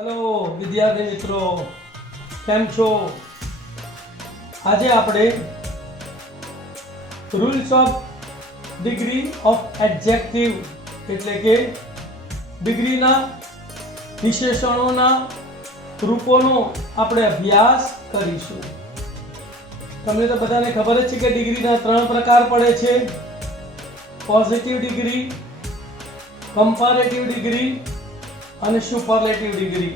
Hello विद्यार्थी मित्रों, केम छो? आज आपणे rules of degree of adjective एटले के डिग्रीना विशेषणोना रूपोनो आपणे अभ्यास करीशुं। तमने तो बधाने खबर ज छे के डिग्रीना 3 प्रकार पड़े छे, पॉजिटिव डिग्री, कंपेरेटिव डिग्री અને સુપરલેટિવ ડિગ્રી।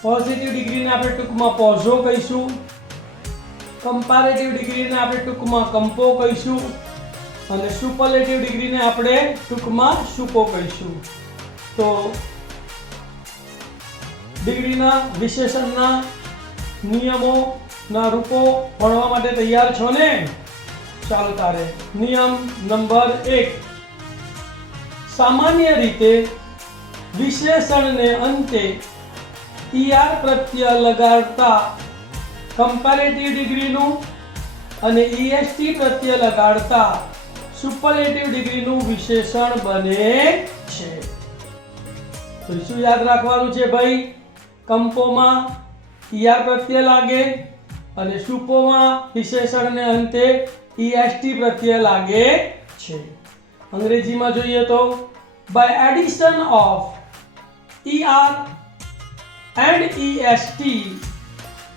પોઝિટિવ ડિગ્રીને આપણે ટૂંકમાં પોઝો કહીશું, કમ્પેરેટિવ ડિગ્રીને આપણે ટૂંકમાં કંપો કહીશું અને સુપરલેટિવ ડિગ્રીને આપણે ટૂંકમાં સુપો કહીશું। તો ડિગ્રીના વિશેષણના નિયમોના રૂપો ભણવા માટે તૈયાર છો ને? ચાલો તારે નિયમ નંબર 1, સામાન્ય રીતે विशेषण ने अंते ईआर प्रत्यय लगाड़ता कंपेरेटिव डिग्री नु अने ईएसटी प्रत्यय लगाड़ता सुपरलेटिव डिग्री नु विशेषण बने छे। तो शुं याद राखवानुं छे भाई? कंपो में ईआर प्रत्यय लागे अने सुपो में विशेषण ने अंते ईएसटी प्रत्यय लागे छे। अंग्रेजी में जोईए तो by addition of ER and EST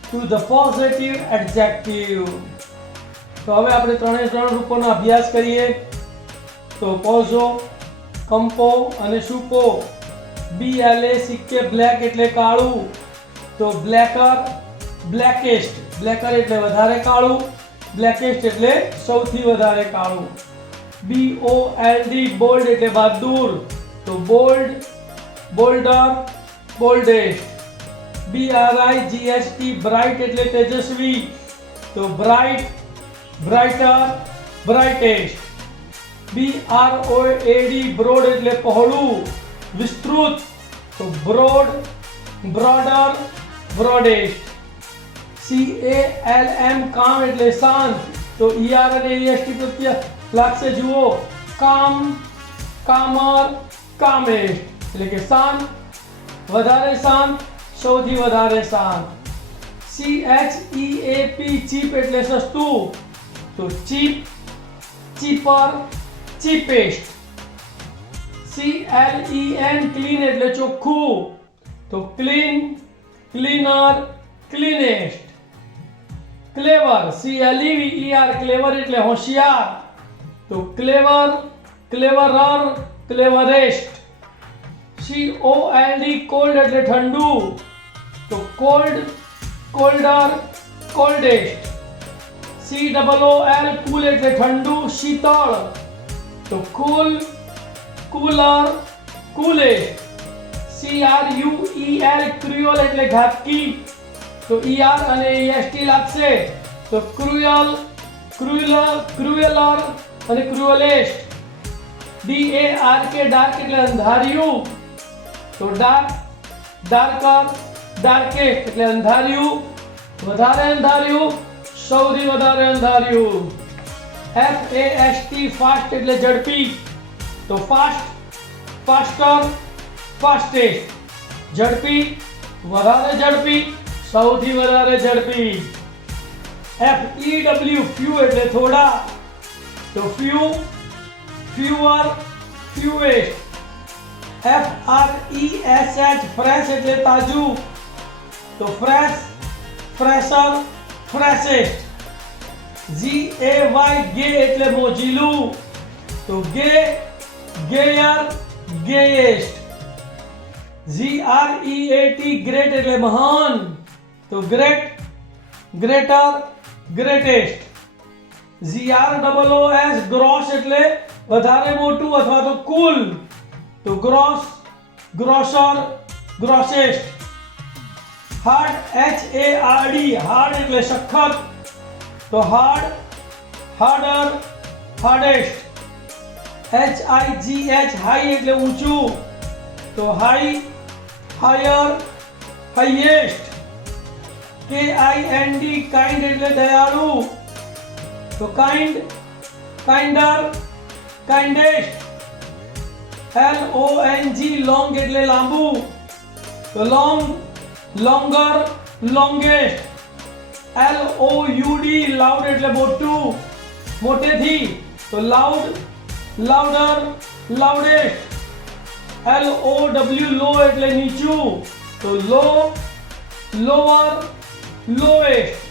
to the positive adjective। तो હવે આપણે ત્રણે ત્રણ રૂપોનો અભ્યાસ કરીએ। તો પોઝો, કંપો અને સુપો। BLA સિક્કે બ્લેક એટલે કાળું, તો બ્લેકર, બ્લેકેસ્ટ, બ્લેકર એટલે વધારે કાળું, બ્લેકેસ્ટ એટલે સૌથી વધારે કાળું। BOLD બોલ્ડ એટલે બહાદુર, તો બોલ્ડ, બોલ્ડર, બોલ્ડેસ્ટ। BRIGHT બ્રાઇટ એટલે તેજસ્વી, તો બ્રાઇટ, બ્રાઇટર, બ્રાઇટેસ્ટ। BROAD બ્રોડ એટલે પહોળું, વિસ્તૃત, તો બ્રોડ, બ્રોડર, બ્રોડેસ્ટ। CALM કામ એટલે શાંત, તો ER અને EST પ્રત્યય लागसे जुओ, काम, कामर, कामेस्ट એટલે કે શાંત, વધારે શાંત, સૌથી વધારે શાંત। CHEAP ચીપ એટલે સસ્તું, તો cheap, cheaper, cheapest. CLEN clean એટલે ચોખ્ખું, તો clean, cleaner, cleanest. Clever, CLEVER clever એટલે હોશિયાર, तो clever, cleverer, cleverest. COLD cold એટલે ઠંડુ, તો કોલ્ડ, કોલ્ડર, કોલ્ડેસ્ટ। COOL કૂલ એટલે ઠંડુ, શીતળ, તો કૂલ, કૂલર, કૂલેસ્ટ। CRUEL ક્રુઅલ એટલે ઘાતકી, તો ER અને EST લાગશે, તો ક્રુઅલ, ક્રુએલર અને ક્રુઅલેસ્ટ। DARK ડાર્ક એટલે અંધારિયું, તો ડાર્ક, ડાર્કર, ડાર્કેસ્ટ એટલે અંધારિયું, વધારે અંધારિયું, સૌથી વધારે અંધારિયું। FAST ફાસ્ટ એટલે ઝડપી, તો ફાસ્ટ, ફાસ્ટર, ફાસ્ટેસ્ટ। ઝડપી, વધારે ઝડપી, સૌથી વધારે ઝડપી। FEW ફ્યુ એટલે થોડા, तो few, fewer, fewest. FRESH fresh એટલે તાજું, તો ફ્રેશ, ફ્રેશર, ફ્રેશેસ્ટ। GAY ગે એટલે મોજીલું, તો ગે, ગેયર, ગેયેસ્ટ। GREAT ગ્રેટ એટલે મહાન, તો great, greater, greatest. GROOS gross એટલે વધારે મોટું અથવા તો કુલ, તો gross, grosser, grossest. Hard, HARD hard એટલે સખત, તો hard, harder, hardest. HIGH high એટલે ઊંચું, તો high, higher, highest. KIND kind એટલે દયાળુ, तो kind, kinder, kindest. LONG long એટલે લાંબુ, તો long, longer, longest. LOUD loud એટલે મોટું, મોટેથી. તો loud, louder, loudest. LOW low એટલે નીચું, તો લો, લોઅર, લોએસ્ટ.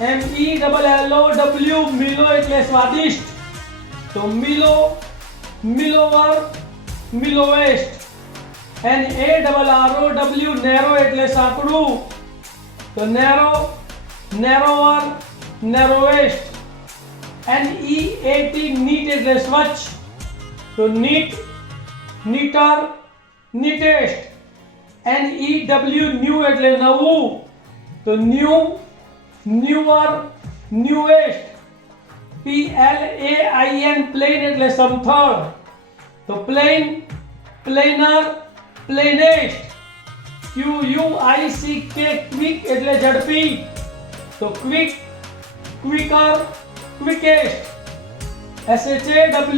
MELLOW મિલો એટલે સ્વાદિષ્ટ, તો મિલો, મિલોવર, મિલોવેસ્ટ. NARROW નેરો એટલે સાંકડું, તો નેરો, નેરોવર, નેરોવેસ્ટ. NEAT નીટ એટલે સ્વચ્છ, તો નીટ, નીટર, નીટેસ્ટ. NEW ન્યૂ એટલે નવું, તો ન્યૂ, ન્યુઅર, ન્યુએસ્ટ. PLAIN પ્લેન એટલે સમથળ, તો પ્લેન, પ્લેનર, પ્લેનેસ્ટ. QUICK ક્વિક એટલે ઝડપી, તો ક્વિક, ક્વિકર, ક્વિકેસ્ટ. SHALLOW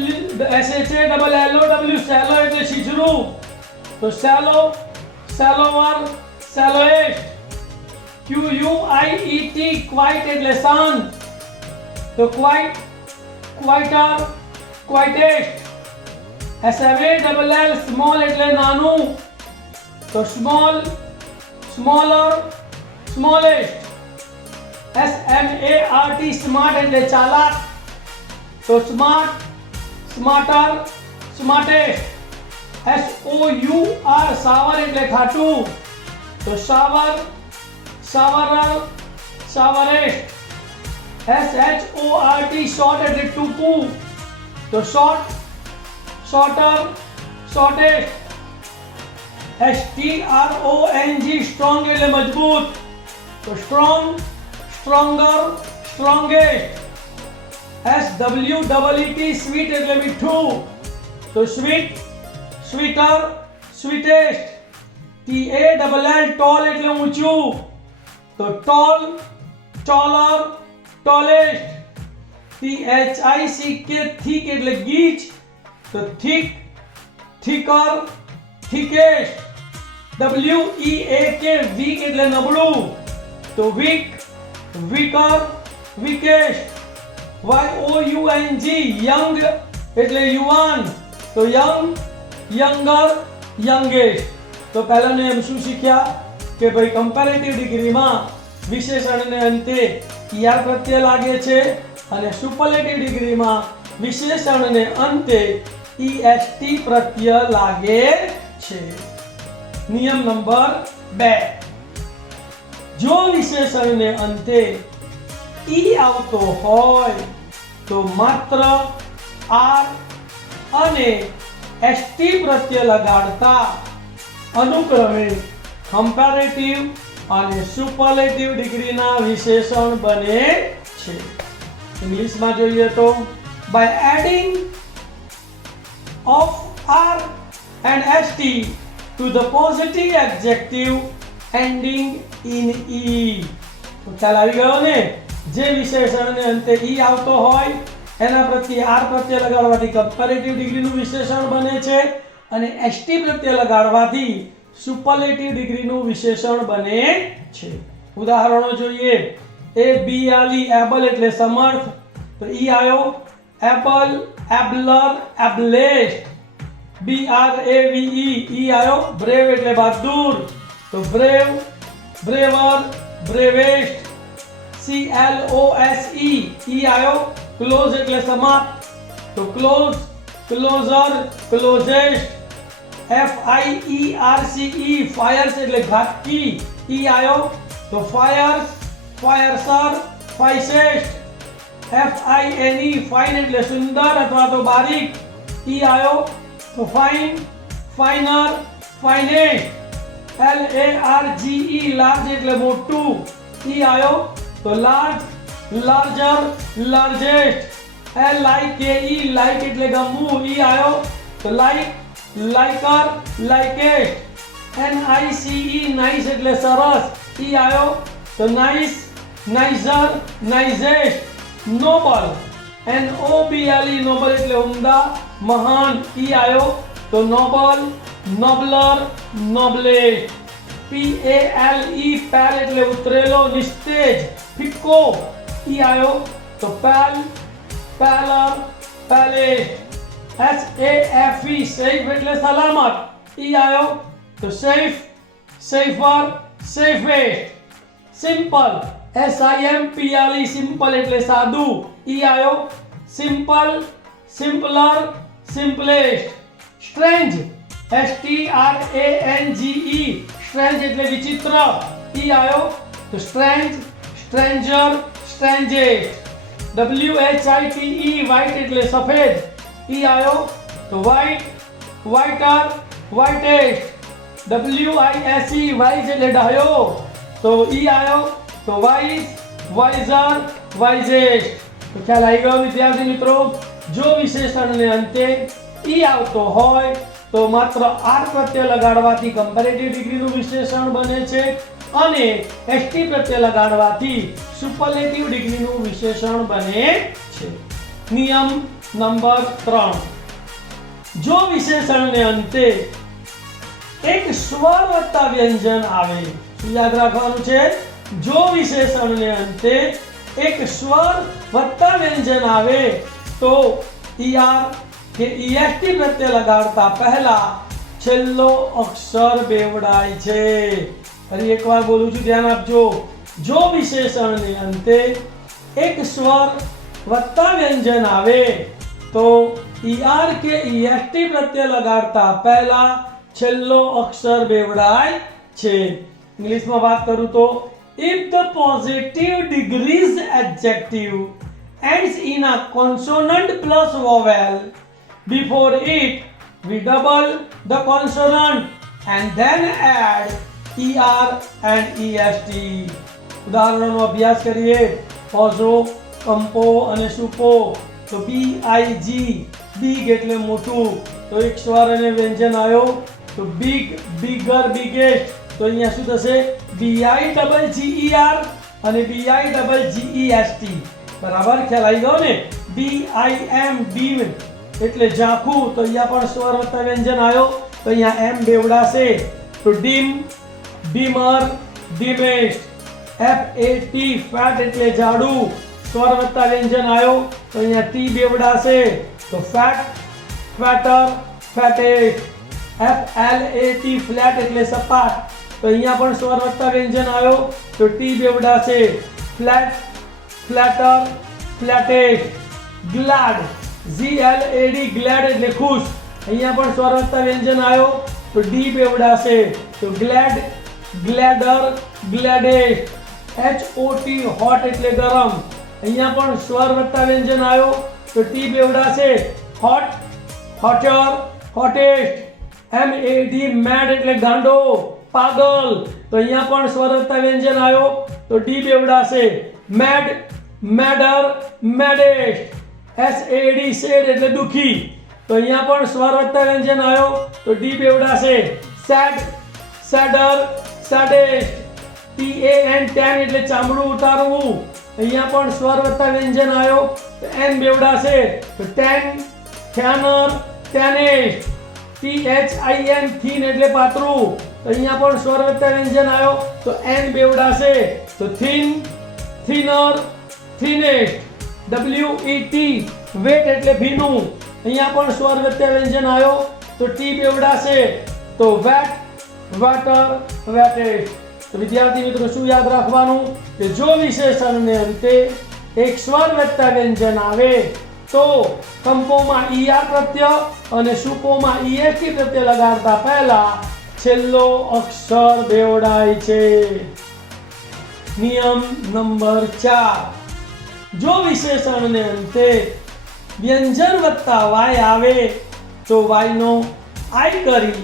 શેલો એટલે છીછરું, તો શેલો, શેલોવર, શેલોએસ્ટ. QUIET ક્વાઇટ એટલે શાંત, તો quiet, quieter, quietest. SMALL small એટલે નાનું, તો small, smaller, smallest. SMART smart એટલે ચાલાક, તો smart, smarter, smartest. SOUR sour એટલે ખાટું, તો sour, sourer, sourest. SHORT short એટલે ટૂંકું, તો short, shorter, shortest. STRONG strong એટલે મજબૂત, તો strong, stronger, strongest. SWEET sweet એટલે મીઠું, તો sweet, sweeter, sweetest. TALL tall એટલે ઊંચું, તો tall, taller, tallest. THICK thick એટલે ગીચ, તો થીક, થીકર, થીકેસ્ટ. WEAK વીક એટલે નબળું, તો weak, weaker, weakest. YOUNG young એટલે યુવાન, તો યંગ, યંગર, યંગેસ્ટ. તો પહેલાને એમ શું શીખ્યા કે ભાઈ કમ્પેરેટિવ ડિગ્રીમાં વિશેષણને અંતે ER પ્રત્યય લાગે છે અને સુપરલેટિવ ડિગ્રીમાં વિશેષણને અંતે EST પ્રત્યય લાગે છે. નિયમ નંબર 2, જો વિશેષણને અંતે E આવતો હોય તો માત્ર R અને ST પ્રત્યય લગાડતા અનુક્રમે કમ્પેરેટિવ અને સુપરલેટિવ ડિગ્રીના વિશેષણ બને છે. ઇંગ્લિશમાં જોઈએ તો by adding of R and ST to the positive adjective ending in E. તો ચાલ આવી ગયો ને, જે વિશેષણને અંતે E આવતો હોય એના પ્રત્યે R પ્રત્યય લગાડવાથી કમ્પેરેટિવ ડિગ્રીનું વિશેષણ બને છે અને ST પ્રત્યય લગાડવાથી સુપરલેટિવ ડિગ્રીનું વિશેષણ બને છે. ઉદાહરણો જોઈએ. ABLE એબલ એટલે સમર્થ, તો E આવ્યો. Able, abler, ablest. BRAVE E આવ્યો. બ્રેવ એટલે બહાદુર, તો brave, braver, bravest. CLOSE E આવ્યો. ક્લોઝ એટલે સમાપ્ત, તો close, closer, closest. FIERCE fierce એટલે ઘાતકી, E આવ્યો. તો ફાયર્સ, ફાયરસર, ફાઇસેસ્ટ. FINE ફાઇન એટલે સુંદર અથવા તો બારીક, E આવ્યો. તો fine, finer, finest. LARGE large એટલે મોટું, E આવ્યો. તો large, larger, largest. LIKE like એટલે ગમવું, E આવ્યો. તો લાઇક, લાઇકર, લાઇકેસ્ટ. NICE નાઇસ એટલે સરસ, E આવ્યો. તો nice, Niger, નાઇઝેસ્ટ. Nobel, NOBLE Nobel એટલે ઉમદા, મહાન, E આવ્યો. તો નોબલ, નોબલર, નોબલેસ્ટ. PALE પેલ એટલે ઉતરેલો, નિસ્તેજ, ફિક્કો. ઈ આવ્યો તો પેલ, પેલર, પેલેસ્ટ. SAFE સેફ એટલે સલામત. ઈ આવ્યો તો safe, safer, safest. Simple, SIMPLE simple એટલે સાદું. ઈ આવ્યો simple, simpler, simplest. Strange, STRANGE strange એટલે વિચિત્ર. ઈ આવ્યો તો strange, stranger, strangest. WHITE white એટલે સફેદ. ઈ આવ્યો તો white, whiter, whitest. WISE wise એટલે ડાયો. તો ઈ આવ્યો તો વાઇઝ, વાઇઝર, વાઇઝેસ્ટ. તો ખ્યાલ આવી ગયો વિદ્યાર્થી મિત્રો. જો વિશેષણને અંતે ઈ આવતો હોય તો માત્ર આર પ્રત્યય લગાડવાથી કમ્પેરેટિવ ડિગ્રીનું વિશેષણ બને છે અને એસટી પ્રત્યય લગાડવાથી સુપરલેટિવ ડિગ્રીનું વિશેષણ બને છે. નિયમ નંબર 3. જો વિશેષણને અંતે એક સ્વર વત્તા વ્યંજન આવે, યાદ રાખવાનું છે, જો વિશેષણને અંતે એક સ્વર વત્તા વ્યંજન આવે તો ER કે EST પ્રત્યય લગાડતા પહેલા છેલ્લો અક્ષર બેવડાય છે. ફરી એકવાર બોલું છું, ધ્યાન આપજો. જો વિશેષણને અંતે એક સ્વર વત્તા વ્યંજન આવે તો ER કે EST પ્રત્યય લગાડતા પહેલા છેલ્લો અક્ષર બેવડાય છે. ઇંગ્લિશમાં વાત કરું તો if the positive degrees adjective ends in a consonant plus vowel before it, we double the consonant and then add ER and EST. ઉદાહરણોનો અભ્યાસ કરીએ. પોઝો, કંપો અને સુપો. તો BIG બિગ એટલે મોટું, તો એક સ્વર અને વ્યંજન આવ્યો તો બિગ, બિગર, બિગેસ્ટ. તો અહીંયા શું થશે? BIGGER અને BIGGEST. બરાબર, ખ્યાલ આવી ગયો ને? BIM બીમ એટલે ઝાંખું, તો અહીંયા પણ સ્વર વત્તા વ્યંજન આવ્યો તો અહીંયા એમ બેવડાશે. તો ડીમ, ડીમર, ડીમેસ્ટ. FAT ફેટ એટલે જાડું, સ્વર વત્તા વ્યંજન આવ્યો તો અહીંયા ટી બેવડાશે. તો ફેટ, ફેટર, ફેટેસ્ટ. FLAT ફ્લેટ એટલે સપાટ, તો અહીંયા પણ સ્વર વત્તા વ્યંજન આવ્યો તો ટી બેવડાશે. ફ્લેટ, ફ્લેટર, ફ્લેટેસ્ટ. ગ્લાડ, GLAD ગ્લેડ એટલે ખુશ, અહીંયા પણ સ્વર વત્તા વ્યંજન આવ્યો તો ડી બેવડાશે. તો ગ્લેડ, ગ્લેડર, ગ્લેડેસ્ટ. HOT હોટ એટલે ગરમ, અહીંયા પણ સ્વર વત્તા વ્યંજન આવ્યો તો ટી બેવડાશે. Hot, હોટર, hottest. MAD મેડ એટલે ગાંડો, પાગલ, તો અહીંયા પણ સ્વર વત્તા વ્યંજન આવ્યો તો ડી બેવડાશે. મેડ, મેડર, મેડેસ્ટ. SAD સેડ એટલે દુખી, તો અહીંયા પણ સ્વર વત્તા વ્યંજન આવ્યો તો ડી બેવડાશે. Sad, sadder, saddest. TAN tan એટલે ચામડું ઉતારવું, અહીંયા પણ સ્વર વત્તા વ્યંજન આવ્યો તો એન બેવડાશે. તો ટેન, થેનર, ટેનેસ્ટ. THIN થીન એટલે પાતળું, તો અહીંયા પણ સ્વર વત્તા વ્યંજન આવ્યો તો એન બેવડાશે. તો થીન, થીનર, થીનેસ્ટ. WET વેટ એટલે ભીનું, અહીંયા પણ સ્વર વત્તા વ્યંજન આવ્યો તો ટી બેવડાશે. તો વેટ, વેટર, વેટેસ્ટ. તો વિદ્યાર્થી મિત્રો શું યાદ રાખવાનું કે જો વિશેષણને અંતે એક સ્વર વત્તા વ્યંજન આવે તો કંપોમાં ER પ્રત્યય અને સુપોમાં EST પ્રત્યય લગાડતા પહેલા છેલ્લો અક્ષર બેવડાય છે. નિયમ નંબર 4. જો વિશેષણને અંતે વ્યંજન વત્તા વાય આવે તો વાયનો આઈ કરી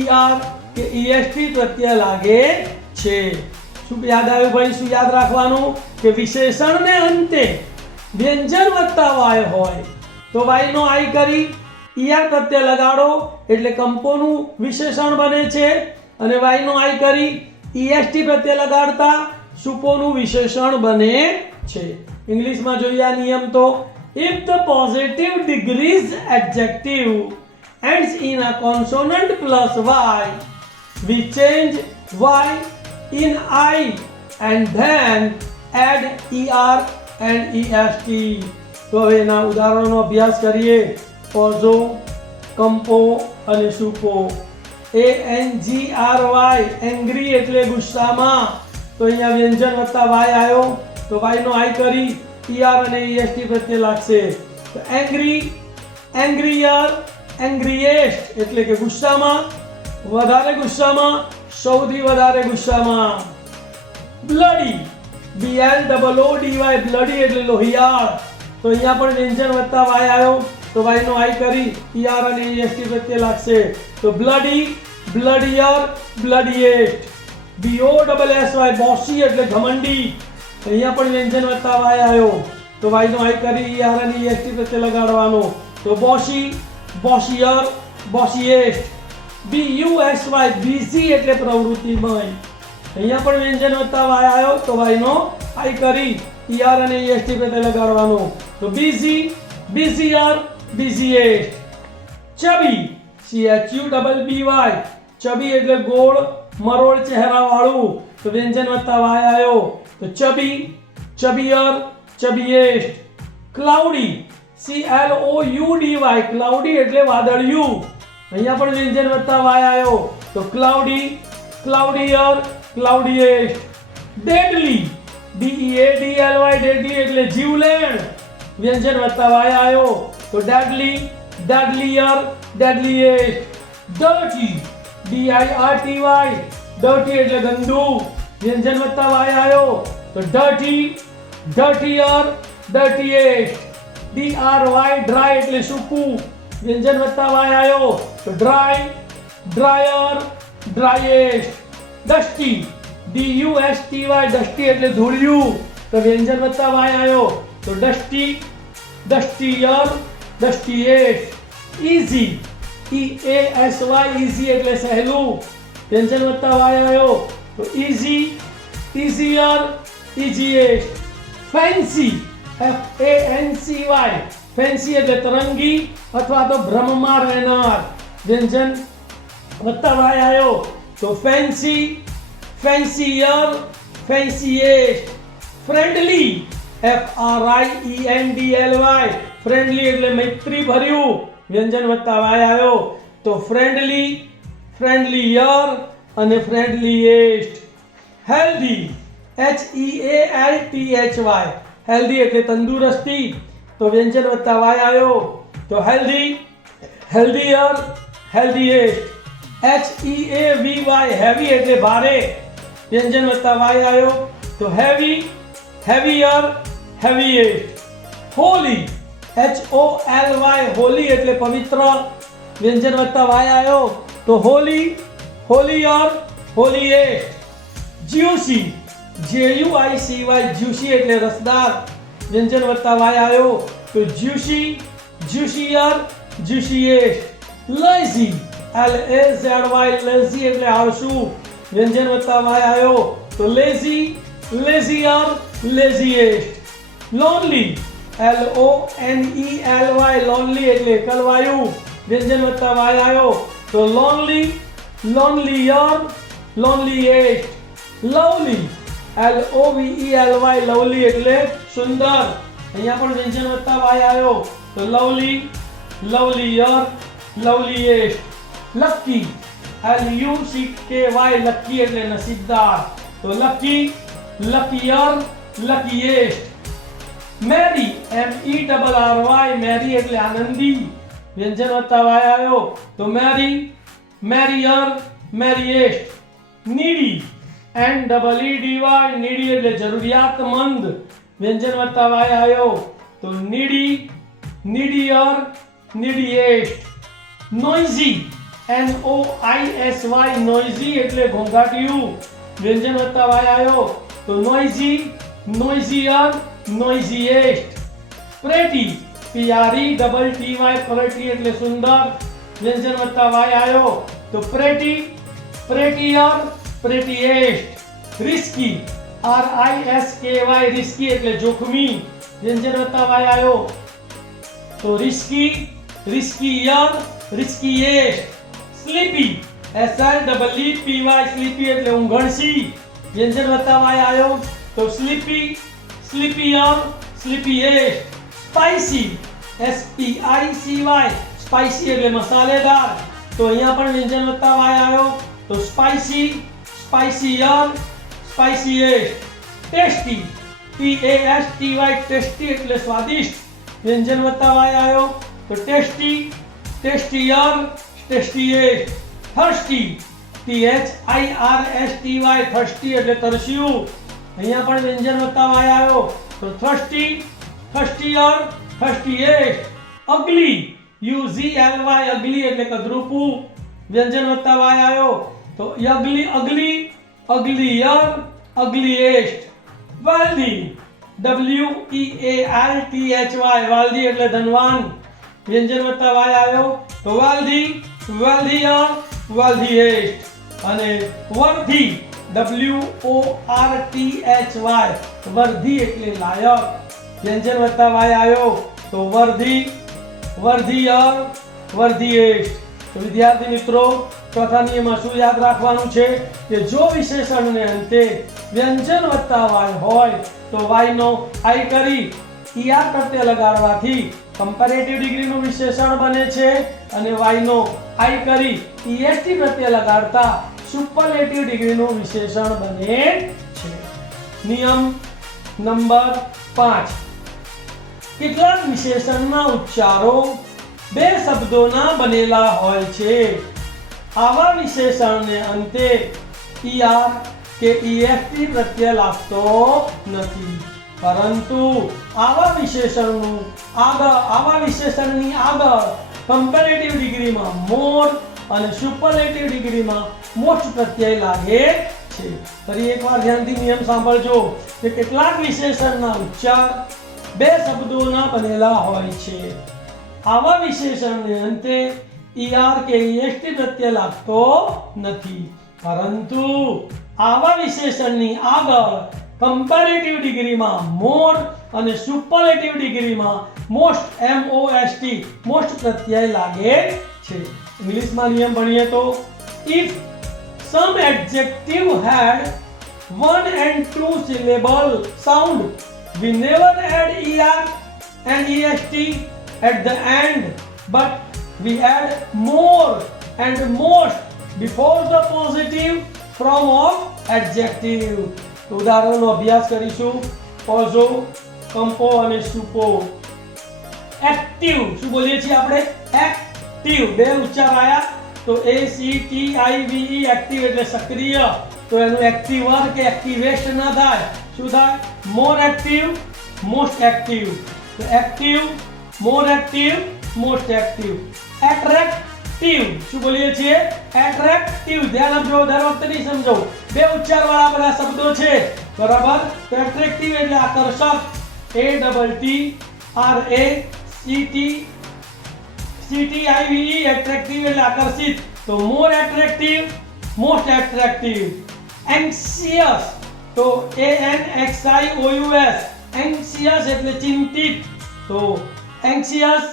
ER કે EST પ્રત્યય લાગે છે. શું યાદ આવ્યું ભાઈ? શું યાદ રાખવાનું કે વિશેષણને અંતે વ્યંજન વત્તા વાય હોય તો વાયનો આઈ કરી ER પ્રત્યય લગાડો એટલે કંપોનું વિશેષણ બને છે અને વાયનો આઈ કરી EST પ્રત્યય લગાડતા સુપોનું વિશેષણ બને છે. ઇંગ્લિશમાં જોઈએ આ નિયમ તો if the positive degrees adjective ends in a consonant plus y, we change y in I and then add er and est. તો હવે એના ઉદાહરણોનો અભ્યાસ કરીએ. ઓઝો, કંપો અને સુપો. angry, એંગ્રી એટલે ગુસ્સામાં. તો અહીંયા વ્યંજન વત્તા y આવ્યો તો y નો I કરી er અને est પ્રત્યય લાગશે. તો એંગ્રી, એંગ્રીયર, એંગ્રીએસ્ટ એટલે કે ગુસ્સામાં, વધારે ગુસ્સામાં, સૌથી વધારે ગુસ્સામાં. બ્લડી, BLOODY, બ્લડી એટલે લોહિયાળ. તો અહીંયા પણ વ્યંજન વત્તા y આવ્યો તો y નો I કરી er અને est પ્રત્યય લાગશે. તો બ્લડી, બ્લડીયર, બ્લડીએસ્ટ. BOSSY, બોસી એટલે ઘમંડી. અહીંયા પણ વ્યંજન વત્તા y આવ્યો તો y નો I કરી er અને est પ્રત્યય લગાડવાનો. તો બોસી, બોસિયર, બોસિએસ્ટ. BUSY, બીઝી એટલે પ્રવૃત્તિમય. અહીંયા પણ વ્યંજન વત્તા y આવ્યો તો y નો I કરી er અને est પ્રત્યય લગાડવાનો. તો બીઝી, બિઝીયર, બિઝીએસ્ટ. ચબી, CHUBBY, ચબી એટલે ગોળ મરોડ ચહેરા વાળું. તો વ્યંજન વત્તા y આવ્યો તો chubby, chubbier, chubbiest. Cloudy, CLOUDY, cloudy એટલે વાદળિયું. અહીંયા પણ વ્યંજન વત્તા y આવ્યો તો cloudy, cloudier, cloudiest. Deadly, DEADLY, deadly એટલે જીવલેણ. વ્યંજન વત્તા y આવ્યો તો deadly, deadlier, deadliest. Dirty, DIRTY, dirty એટલે ગંદુ. વ્યંજન વત્તા y આવ્યો તો dirty, dirtier, dirtiest. DRY, dry એટલે સૂકું. વ્યંજન વત્તા y આવ્યો તો dry, drier, driest. Dusty, DUSTY, dusty એટલે ધૂળિયું. તો વ્યંજન વત્તા y આવ્યો તો ડસ્ટી, ડસ્ટીયર, ડસ્ટીએસ્ટ. ઈઝી, EASY, ઈઝી એટલે સહેલું. વ્યંજન વત્તા y આવ્યો તો ઈઝી, ઈઝીયર, ઈઝીએસ્ટ. ફેન્સી, FANCY, ફેન્સી એટલે તરંગી અથવા તો ભ્રમમાં રહેનાર. વ્યંજન વત્તા y આવ્યો તો ફેન્સી, ફેન્સીયર, ફેન્સીએસ્ટ. ફ્રેન્ડલી, FRIENDLY, ફ્રેન્ડલી એટલે મૈત્રી ભર્યું. વ્યંજન વત્તા y આવ્યો તો ફ્રેન્ડલી, ફ્રેન્ડલીયર અને ફ્રેન્ડલીએસ્ટ. હેલ્ધી, HEALTHY, હેલ્ધી એટલે તંદુરસ્તી. તો વ્યંજન વત્તા y આવ્યો તો હેલ્ધી, હેલ્ધીયર, હેલ્ધીએસ્ટ. HEAVY, હેવી એટલે ભારે. વ્યંજન વત્તા y આવ્યો તો heavy, heavier, heaviest. Holi, HOLY, Holi એટલે પવિત્ર. વ્યંજન વત્તા y આવ્યો તો હોલી, હોલીયર, હોલીએસ્ટ. જ્યુસી, JUICY, જ્યુસી એટલે રસદાર. વ્યંજન વત્તા y આવ્યો તો જ્યુસી, જ્યુસીયર, જ્યુસીએસ્ટ. લેઝી, LAZY, લેઝી એટલે આળસુ. વ્યંજન વત્તા y આવ્યો તો લેઝી, લેઝીયર, લેઝીએસ્ટ. લોનલી, LONELY, લોનલી એટલે એકલવાયું. વ્યંજન વત્તા y આવ્યો તો lonely, લોનલીયર, loneliest. Lovely, LOVELY, lovely એટલે સુંદર. અહીંયા પણ વ્યંજન વત્તા y આવ્યો તો લવલી, લવલીયર, લવલીએસ્ટ. લકી, LUCKY, લકી એટલે નસીબદાર. તો લકી, લકીયર, લકીએસ્ટ. મેરી, MERRY, મેરી એટલે આનંદી. વ્યંજન વત્તા y આવ્યો તો મેરી, મેરીયર, મેરીએસ્ટ. નીડી, NEEDY, નીડી એટલે જરૂરિયાતમંદ. વ્યંજન વત્તા y આવ્યો તો નીડી, નીડીયર, નીડીએસ્ટ. નોઇઝી, NOISY, નોઇઝી એટલે ઘોંઘાટિયું. વ્યંજન વત્તા y આવ્યો તો નોઇઝી, નોઇઝીયર, નોઇઝીએસ્ટ. પ્રેટી, PRETTY, પ્રેટી એટલે સુંદર. વ્યંજન વત્તા y આવ્યો તો પ્રેટી, પ્રેટીયર, પ્રેટીએસ્ટ. રિસ્કી, RISKY, રિસ્કી એટલે જોખમી. વ્યંજન વત્તા y આવ્યો તો રિસ્કી, રિસ્કીયર, રિસ્કીએસ્ટ. સ્લીપી SLEEPY સ્લીપી એટલે ઊંઘણસી. વ્યંજન વત્તા વાય આવ્યો તો સ્લીપી, સ્લીપીયર, સ્લીપીએસ્ટ. સ્પાઇસી SPICY સ્પાઇસી એટલે મસાલેદાર. તો અહીંયા પણ વ્યંજન વત્તા વાય આવ્યો તો સ્પાઇસી, સ્પાઇસીયર, સ્પાઇસીએસ્ટ. ટેસ્ટી TASTY ટેસ્ટી એટલે સ્વાદિષ્ટ. વ્યંજન વત્તા વાય આવ્યો તો tasty, ટેસ્ટીયર, tastiest. Thirsty THIRSTY thirsty એટલે તરસ્યું. અહીંયા પણ વ્યંજન વત્તા વાય આવ્યો તો થર્સ્ટી, થર્સ્ટીયર, થર્સ્ટીએસ્ટ. અગલી UGLY અગલી એટલે કદરૂપું. વ્યંજન વત્તા વાય આવ્યો તો અગલી, અગલી, અગલીયર, અગલીએસ્ટ. વેલ્ધી WEALTHY વાલ્ધી એટલે ધનવાન. વ્યંજન વત્તા વાય આવ્યો તો વેલ્ધી, વેલ્ધીયર, વેલ્ધીએસ્ટ. અને વર્ધી WORTHY વર્ધી એટલે લાયક. વ્યંજન વત્તા વાય આવ્યો તો વર્ધી, વર્ધીયર, વર્ધીએસ્ટ. તો વિદ્યાર્થી મિત્રો, ચોથા નિયમમાં શું યાદ રાખવાનું છે કે જો વિશેષણને અંતે વ્યંજન વત્તા વાય હોય તો વાયનો આઈ કરી ER પ્રત્યય લગાડવાથી કમ્પેરેટિવ ડિગ્રીનું વિશેષણ બને છે અને વાયનો આઈ કરી EST પ્રત્યય લગાડતા સુપરલેટિવ ડિગ્રીનું વિશેષણ બને છે. નિયમ નંબર 5. કેટલાક વિશેષણના ઉચ્ચારો બે શબ્દોના બનેલા હોય છે. આવા વિશેષણને અંતે ER કે EST પ્રત્યય લાગતો નથી, પરંતુ આવા વિશેષણની આગળ કમ્પેરેટિવ ડિગ્રીમાં મોર અને સુપરલેટિવ ડિગ્રીમાં મોસ્ટ પ્રત્યય લાગે છે. ફરી એકવાર ધ્યાનથી નિયમ સાંભળજો કે કેટલાક વિશેષણના ઉચ્ચાર બે શબ્દોના બનેલા હોય છે. આવા વિશેષણને અંતે ER કે EST પ્રત્યય લાગતો નથી, પરંતુ આવા વિશેષણની આગળ કમ્પેરેટિવ ડિગ્રીમાં મોર અને સુપરલેટિવ ડિગ્રીમાં મોસ્ટ મોસ્ટ પ્રત્યય લાગે છે. ઇંગ્લિશમાં નિયમ ભણીએ તો if some adjective had one and two syllable sound, we never add ER and EST at the end, but we add more and most before the positive form of adjective. ઉદાહરણનો અભ્યાસ કરીશું. પોઝો, કંપો અને સુપો. એક્ટિવ શું બોલીએ છીએ આપણે? Active. બે ઉચ્ચાર આયા તો ACTIVE એક્ટિવ એટલે સક્રિય. તો એનું એક્ટિવર કે એક્ટિવેટ ના થાય. શું થાય? મોર એક્ટિવ, મોસ્ટ એક્ટિવ. તો એક્ટિવ, મોર એક્ટિવ, મોસ્ટ એક્ટિવ. એટ્રેક્ટિવ શું બોલીએ છીએ? એટ્રેક્ટિવ. ધ્યાન આપજો, દર વખતે નહીં સમજો. બે ઉચ્ચાર વાળા બધા શબ્દો છે, બરાબર? તો એટ્રેક્ટિવ એટલે આકર્ષક. ATTRACTIVE એટ્રેક્ટિવ એટલે આકર્ષિત. તો મોર એટ્રેક્ટિવ, મોસ્ટ એટ્રેક્ટિવ. એન્ક્સિયસ તો ANXIOUS એન્ક્સિયસ એટલે ચિંતિત. તો એન્ક્સિયસ,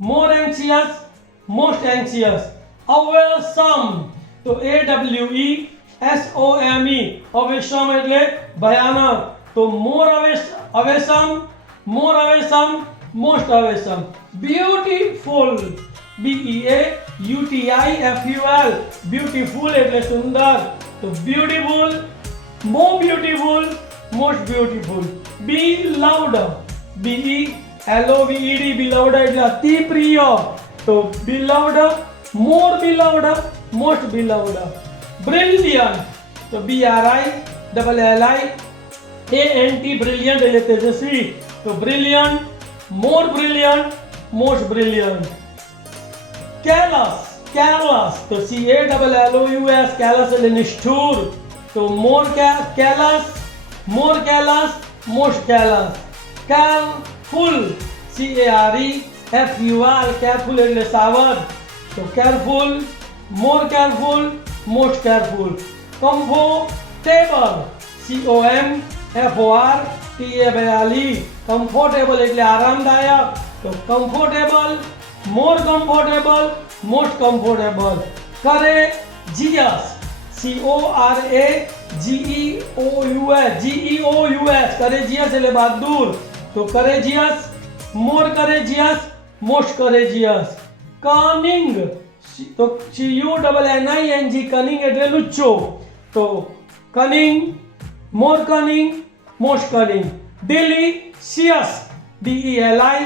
મોર એન્ક્સિયસ, મોસ્ટ એન્ક્સિયસ. અવેસમ તો AWESOME અવેસમ એટલે ભયાનક. તો more awesome, more awesome, most awesome. Beautiful BEAUTIFUL beautiful એટલે સુંદર. તો beautiful, more beautiful, most beautiful. Beloved BELOVED beloved એટલે અતિ પ્રિય. તો beloved, more beloved, most beloved. Brilliant તો BRILLIANT brilliant એટલે તેજસ્વી. તો brilliant, more brilliant, most brilliant. Callous તો CALLOUS callous એટલે નિષ્ઠુર. તો more callous, most callous. Careful CAREFUL careful એટલે સાવધ. તો careful, more careful, most careful. Comfortable COMFORTABLE comfortable એટલે આરામદાયક. તો comfortable, more comfortable, most comfortable. Courageous, courageous, courageous એટલે બહાદુર. તો courageous, more courageous, most courageous. Cunning, તો cunning, cunning એટલે લુચ્ચો. તો cunning, more cunning, most cunning. Delicious, delicious,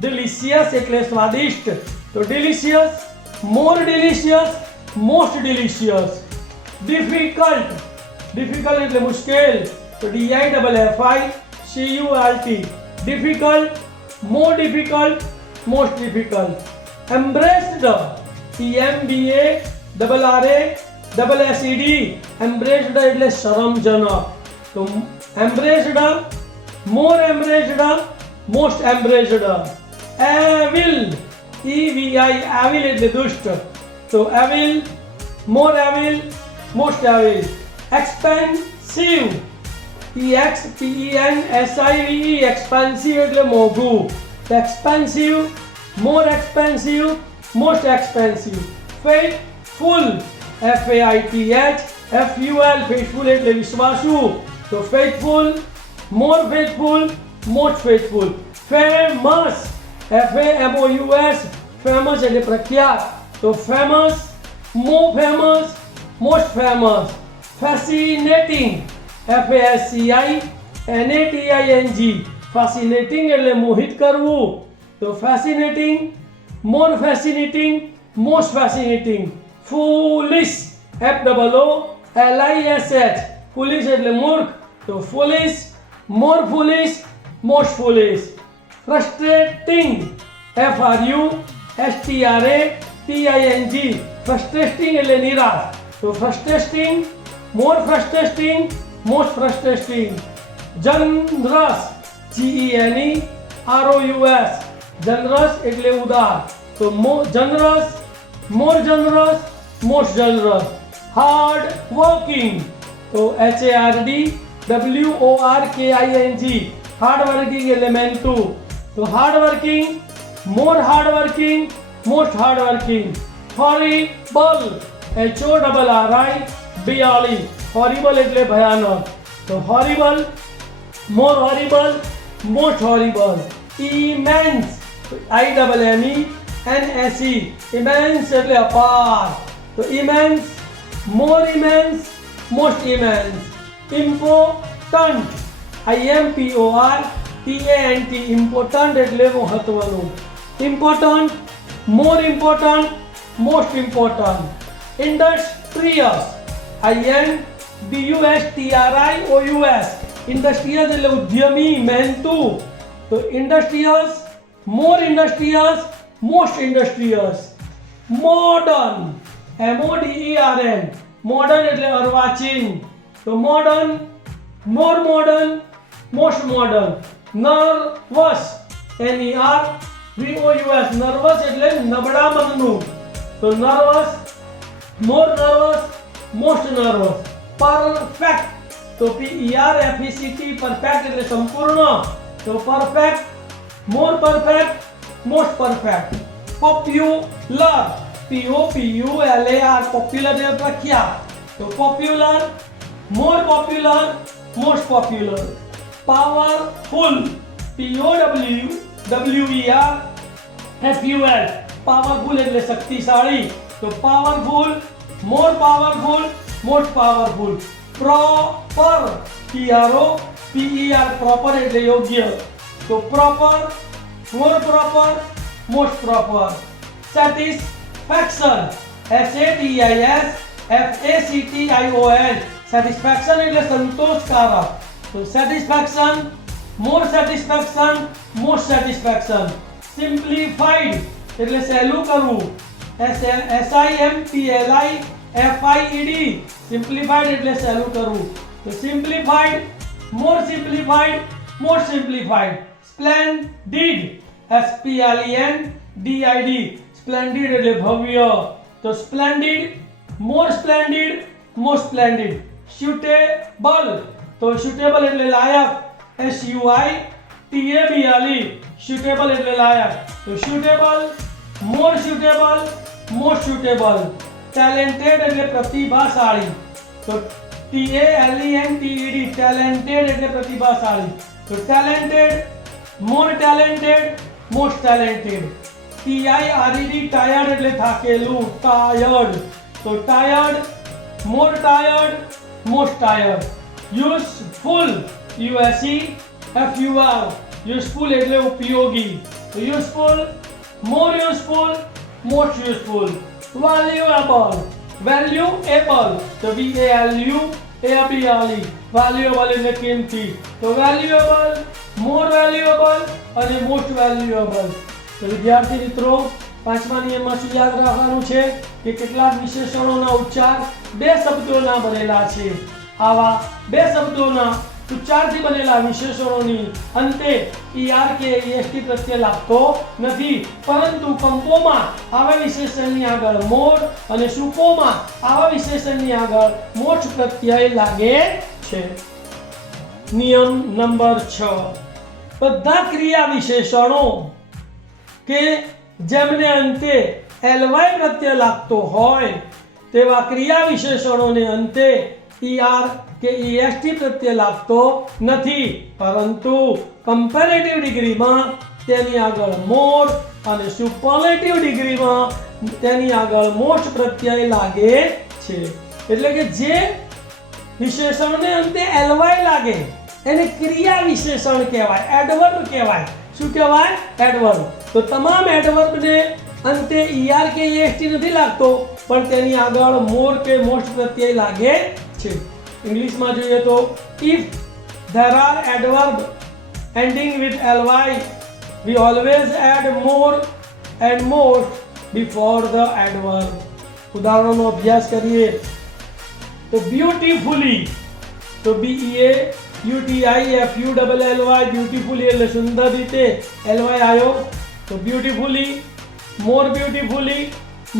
delicious એટલે સ્વાદિષ્ટ. તો delicious, more delicious, most delicious. Difficult, difficult એટલે મુશ્કેલ. તો difficult, difficult, more difficult, most difficult. Embraced, embarrassed, embraced એટલે શરમજનક. તો embraced, more embraced, most embraced. Evil, evil એટલે દુષ્ટ. તો evil, more evil, most evil. Expensive, expensive, expensive એટલે મોંઘું. Expensive, more expensive, most expensive. Faithful, faith, ful, faithful એટલે વિશ્વાસુ. તો faithful, more faithful, most faithful. Famous, famous, famous એટલે પ્રખ્યાત. તો famous, more famous, most famous. Fascinating, fascinating, fascinating એટલે મોહિત કરવું. તો fascinating, more fascinating, most fascinating. Foolish, foolish, foolish એટલે મૂર્ખ. તો foolish, more foolish, most foolish. Frustrating, frustrating, frustrating એટલે નિરાશ. તો frustrating, more frustrating, most frustrating. Generous, generous, generous એટલે ઉદાર. તો generous, more generous, most generous. Hard working, તો HARDWORKING, hard working એટલે મહેનતું. તો hard working, more hard working, most hard working. Horrible, HORRIBLE, horrible એટલે ભયાનક. તો horrible, more horrible, most horrible. Immense, IMMENSE, immense એટલે અપાર. તો immense, more immense, most immense. Important, IMPORTANT, important એટલે મહત્વનું. Important, more important, most important. Industrious, INDUSTRIOUS, industrious એટલે ઉદ્યમી, મહેનતુ. તો industrious, more industrious, most industrious. Modern, MODERN, modern એટલે અર્વાચીન. તો modern, more modern, most modern. Nervous, NERVOUS, nervous એટલે નબળા મનનું. તો nervous, more nervous, most nervous. Perfect, તો PERFECT, perfect એટલે સંપૂર્ણ. તો perfect, more perfect, most perfect. Popular, POPULAR, popular એટલે પ્રખ્યાત. તો popular, more popular, most popular. Powerful, POWERFUL, powerful એટલે શક્તિશાળી. તો powerful, more powerful, most powerful. Proper, PROPER, proper એટલે યોગ્ય. તો proper, more proper, most proper. Satisfaction, SATISFACTION, satisfaction એટલે સંતોષકારક. તો satisfaction, more satisfaction, most satisfaction. Simplified એટલે સહેલું કરવું. SIMPLIFIED, simplified એટલે સહેલું કરવું. તો simplified, more simplified, most simplified. Splendid, SPLENDID, splendid એટલે ભવ્ય. તો splendid, more splendid, most splendid. Suitable, તો suitable એટલે લાયક. SUITABLE, suitable એટલે લાયક, તો suitable, more suitable, most suitable, talented એટલે પ્રતિભાશાળી, તો talented, talented એટલે પ્રતિભાશાળી, તો talented, more talented, most talented, tired, tired એટલે થાકેલું, tired, તો tired, more tired, most tired, useful, useful, useful એટલે ઉપયોગી, તો useful, more useful, most useful, valuable, valuable, તો valuable, valuable એટલે કિંમતી, તો valuable, more valuable અને most valuable. તો વિદ્યાર્થી મિત્રો, પાંચમા નિયમમાં શું યાદ રાખવાનું છે કે કેટલાક વિશેષણોના ઉચ્ચાર બે શબ્દોના બનેલા છે. આવા બે શબ્દોના ઉચ્ચારથી બનેલા વિશેષણોની અંતે er કે est પ્રત્યય લાગતો નથી, પરંતુ કંપોમાં આવા વિશેષણની આગળ મોર અને સુપોમાં આવા વિશેષણની આગળ મોક્ષ પ્રત્યય લાગે છે. નિયમ નંબર 6, બધા ક્રિયા વિશેષણો કે જેમને અંતે ly પ્રત્યય લાગતો હોય તેવા ક્રિયા વિશેષણોને અંતે er કે est પ્રત્યય લાગતો નથી, પરંતુ કમ્પેરેટિવ ડિગ્રીમાં તેની આગળ મોર અને સુપરલેટિવ ડિગ્રીમાં તેની આગળ મોસ્ટ પ્રત્યય લાગે છે. એટલે કે જે વિશેષણને અંતે ly લાગે એને ક્રિયા વિશેષણ કહેવાય, એડવર્બ કહેવાય. શું કહેવાય? એડવર્બ. તો તમામ એડવર્બને અંતે er કે est નથી લાગતો, પણ તેની આગળ મોર કે મોસ્ટ પ્રત્યય લાગે છે. ઇંગ્લિશમાં જોઈએ તો if there are adverb ending with ly, we always add more and most before the adverb. ઉદાહરણનો અભ્યાસ કરીએ તો beautifully, તો beautifully, beautifully એટલે સુંદર રીતે ly આવ્યો, તો beautifully, more beautifully,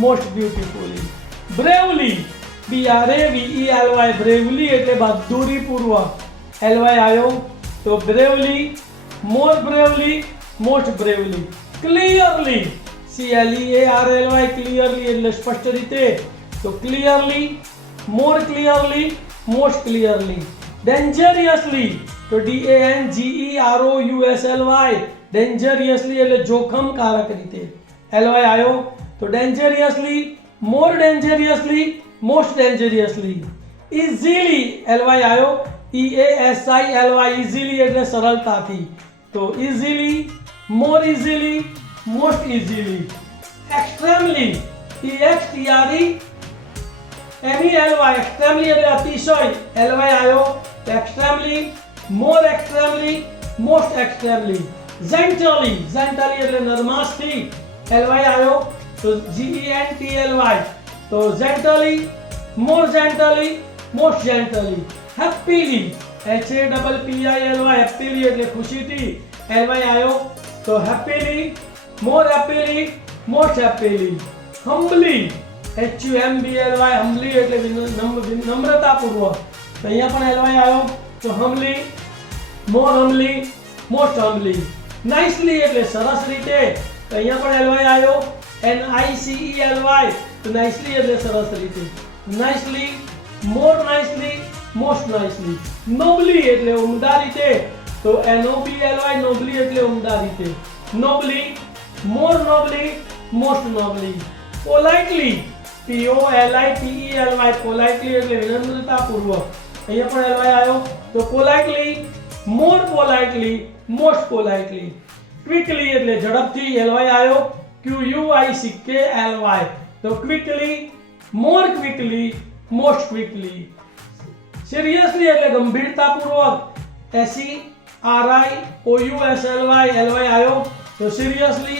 most beautifully. bravely, bravely, bravely એટલે બહાદુરીપૂર્વક ly આવ્યો, તો bravely, more bravely, most bravely. clearly, clearly, clearly એટલે સ્પષ્ટ રીતે, તો clearly, more clearly, most clearly. dangerously, તો dangerously, dangerously એટલે જોખમકારક રીતે ly આવ્યો, તો dangerously, more dangerously, most dangerously. easily ly આવ્યો, easily, easily એટલે સરળતાથી, તો easily, more easily, most easily. extremely, extremely, extremely એટલે અતિશય ly આવ્યો, extremely, more extremely, most extremely. gently, gently એટલે નરમાશથી ly આવ્યો, તો gently, તો gently, more gently, most gently. happily, happily, happily એટલે ખુશીથી ly આવ્યો, તો happily, more happily, most happily. humbly, humbly, humbly એટલે નમ્રતાપૂર્વક, તો અહીંયા પણ ly આવ્યો, તો humbly, more humbly, most humbly. nicely એટલે સરસ રીતે, તો અહીંયા પણ ly આવ્યો, nicely, તો nicely એટલે સરસ રીતે, nicely, more nicely, most nicely. nobly એટલે ઉમદા રીતે, તો nobly, nobly એટલે ઉમદા રીતે, nobly, more nobly, most nobly. politely, politely એટલે વિનમ્રતાપૂર્વક, અહીંયા પણ ly આવ્યો, તો politely, more politely, most politely. quickly એટલે ઝડપથી ly આવ્યો, quickly, તો quickly, more quickly, most quickly. seriously એટલે ગંભીરતાપૂર્વક seriously, ly આવ્યો, તો seriously,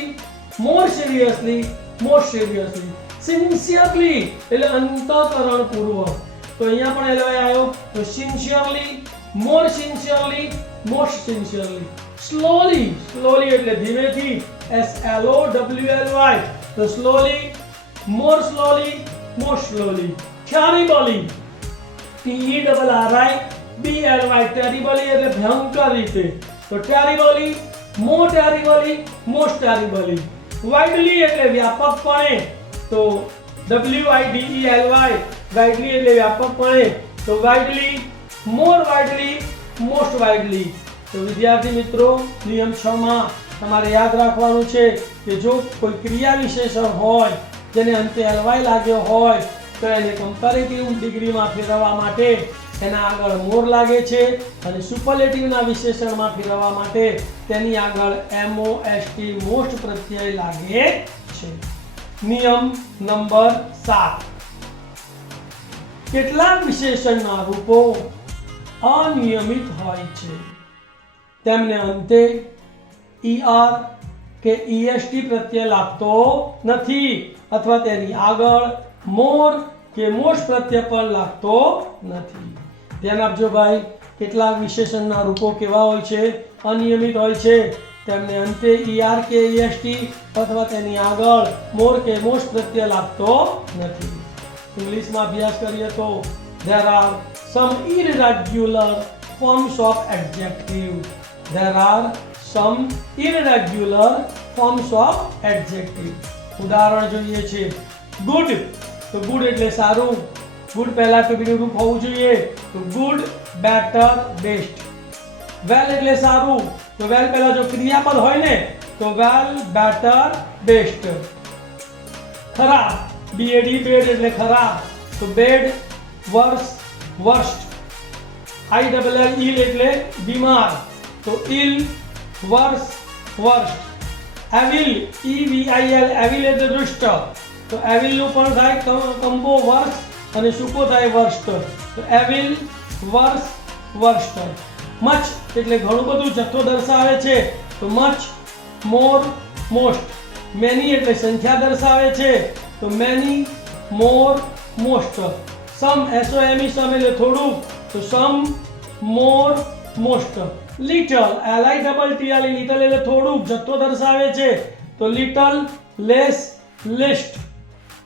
more seriously, most seriously. sincerely એટલે અંતઃકરણપૂર્વક, તો અહીંયા પણ ly આવ્યો, તો sincerely, more sincerely, most sincerely. slowly, slowly એટલે ધીમેથી slowly, તો slowly, more slowly, most slowly. terribly, terribly, terribly એટલે ભયંકર રીતે, તો terribly, more terribly, most terribly. Widely એટલે વ્યાપકપણે, તો widely, widely એટલે વ્યાપકપણે, તો widely, more widely, most widely. તો વિદ્યાર્થી મિત્રો, નિયમ 6 માં તમારે યાદ રાખવાનું છે કે જો કોઈ ક્રિયા વિશેષણ હોય જેને અંતે ly લાગ્યો હોય તો એને કમ્પેરેટિવ ડિગ્રીમાં ફેરવવા માટે એના આગળ મોર લાગે છે અને સુપરલેટિવના વિશેષણમાં ફેરવવા માટે તેની આગળ most મોસ્ટ પ્રત્યય લાગે છે. નિયમ નંબર 7. કેટલાક વિશેષણના રૂપો અનિયમિત હોય છે. તેમને અંતે er કે est પ્રત્યય લાગતો નથી અથવા તેની આગળ મોર કે મોસ્ટ પ્રત્યય પણ લાગતો નથી. ધ્યાન આપજો ભાઈ, કેટલાક વિશેષણના રૂપો કેવા હોય છે? અનિયમિત હોય છે. તેમને અંતે er કે est અથવા તેની આગળ મોર કે મોસ્ટ પ્રત્યય લાગતો નથી. ઇંગ્લિશમાં અભ્યાસ કરીએ તો there are some irregular forms of adjective. There are some irregular forms of adjective. ઉદાહરણ જોઈએ છે. good, તો good એટલે સારું. good પહેલા તો બીજું રૂપ હોવું જોઈએ, તો good, better, best. well એટલે સારું, તો well પહેલા જો ક્રિયાપદ હોય ને તો well, better, best. ખરાબ, bad, bad એટલે ખરાબ, તો bad, worse, worst. ill એટલે બીમાર, તો ill, worse, worst. evil, evil એટલે દુષ્ટ, તો evil નું પણ થાય કંબો worse અને સૂકો થાય worst, તો evil, worse, worst. much એટલે ઘણું બધું, જથ્થો દર્શાવે છે, તો much, more, most. many એટલે સંખ્યા દર્શાવે છે, તો many, more, most. some, some એટલે થોડું, તો some, more, most. little, little એટલે થોડું, જથ્થો દર્શાવે છે, તો little, less, least.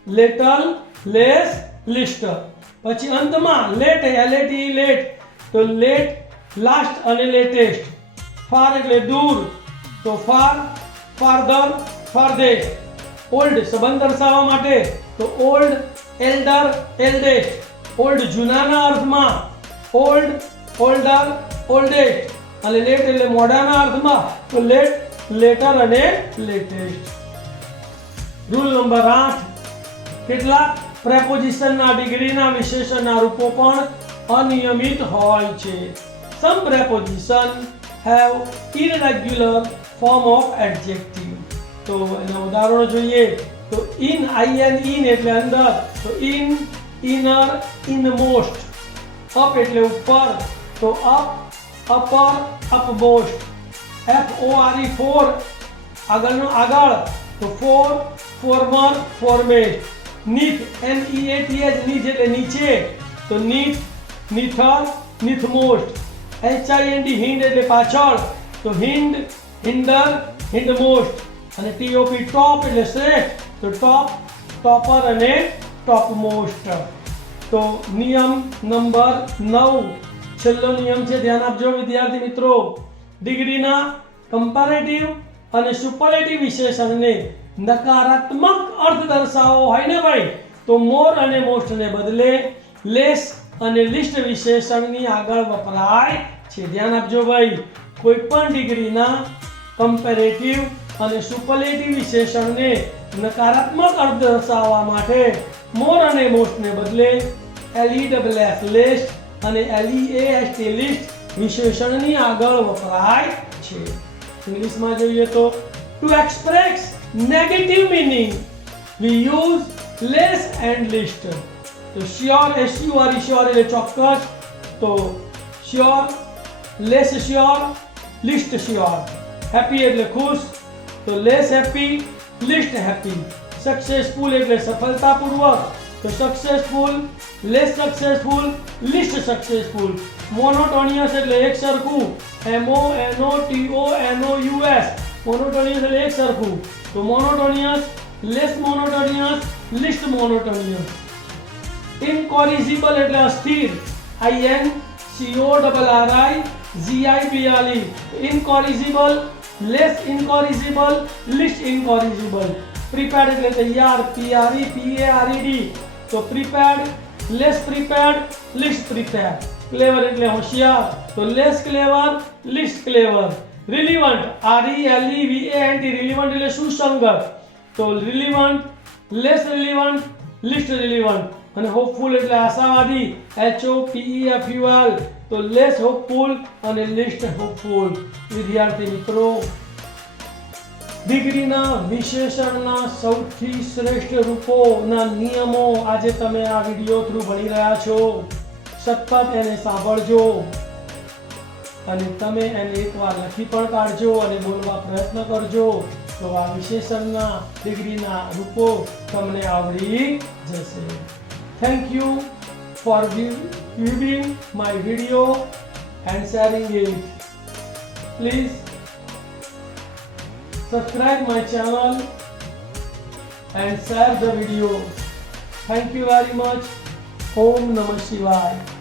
little, less, least. પછી અંતમાં late, late, તો late, last અને latest. far એટલે દૂર, તો far, farther, farthest. old સંબંધ દર્શાવવા માટે, તો old, elder, eldest. old જૂનાના અર્થમાં, old, older, oldest. અને લેટ એટલે મોડાના અર્થમાં, તો લેટ, લેટર અને લેટેસ્ટ. Rule number 8. કેટલાક પ્રેપોઝિશનના ડિગ્રીના વિશેષણના રૂપો પણ અનિયમિત હોય છે. Some preposition have irregular form of adjective. તો એના ઉદાહરણો જોઈએ તો in, in એટલે અંદર, તો in, inner, inmost. up એટલે ઉપર, તો up, upper, upmost. for આગળનો આગળ, તો for, former, foremost. neath, neath neath એટલે નીચે, તો neath, neather, neathmost. hind એટલે પાછળ, તો hind, hinder, hindmost. અને top, top એટલે શ્રેષ્ઠ, તો top, topper અને topmost. તો નિયમ નંબર 9, છેલ્લો નિયમ છે, ધ્યાન આપજો વિદ્યાર્થી મિત્રો. ડિગ્રીના કમ્પેરેટિવ અને સુપરલેટિવ વિશેષણને નકારાત્મક અર્થ દર્શાવવો હોય ને ભાઈ, તો મોર અને મોસ્ટ ને બદલે લેસ અને લિસ્ટ વિશેષણની આગળ વપરાય છે. ધ્યાન આપજો ભાઈ, કોઈ પણ ડિગ્રીના કમ્પેરેટિવ અને સુપરલેટિવ વિશેષણને નકારાત્મક અર્થ દર્શાવવા માટે મોર અને મોસ્ટ ને બદલે લેસ, લેસ્ટ અને least, લિસ્ટ વિશેષણની આગળ વપરાય છે. ઇંગ્લિશમાં જોઈએ તો to express negative meaning we use less and least. તો શ્યોર, SURE એટલે ચોક્કસ, તો sure, less sure, least sure. Happy એટલે ખુશ, તો less happy, least happy. Successful એટલે સફળતાપૂર્વક, તો successful, less successful, least successful. Monotonous એટલે એક સરખું, MONOTONOUS. મોનોટોનિયસ એટલે એક સરખું, તો મોનોટોનિયસ, લેસ મોનોટોનિયસ, લિસ્ટ મોનોટોનિયસ. ઇનકોરિજિબલ એટલે અસ્થિર, INCORRIGIBLE. Incorrigible, less incorrigible, least incorrigible. Prepared એટલે તૈયાર, PREPARED. તો prepared, less prepared, least prepared. Clever એટલે હોશિયાર, તો less clever, least clever. Relevant, RELEVANT, relevant એટલે સુસંગત, તો relevant, less relevant, least relevant. અને હોપફુલ એટલે આશાવાદી, HOPEFUL, તો લેસ હોપફુલ અને લિસ્ટ હોપફુલ. વિદ્યાર્થી મિત્રો, ડિગ્રીના વિશેષણના સૌથી શ્રેષ્ઠ રૂપોના નિયમો આજે તમે આ વિડિયો થ્રુ ભણી રહ્યા છો. સતત એને સાંભળજો અને તમે એને એકવાર લખી પણ કાઢજો અને બોલવા પ્રયત્ન કરજો, તો આ વિશેષણના ડિગ્રીના રૂપો તમને આવડી જશે. Thank you for viewing my video and sharing it. Please subscribe my channel and share the video. Thank you very much. Om Namah Shivaya.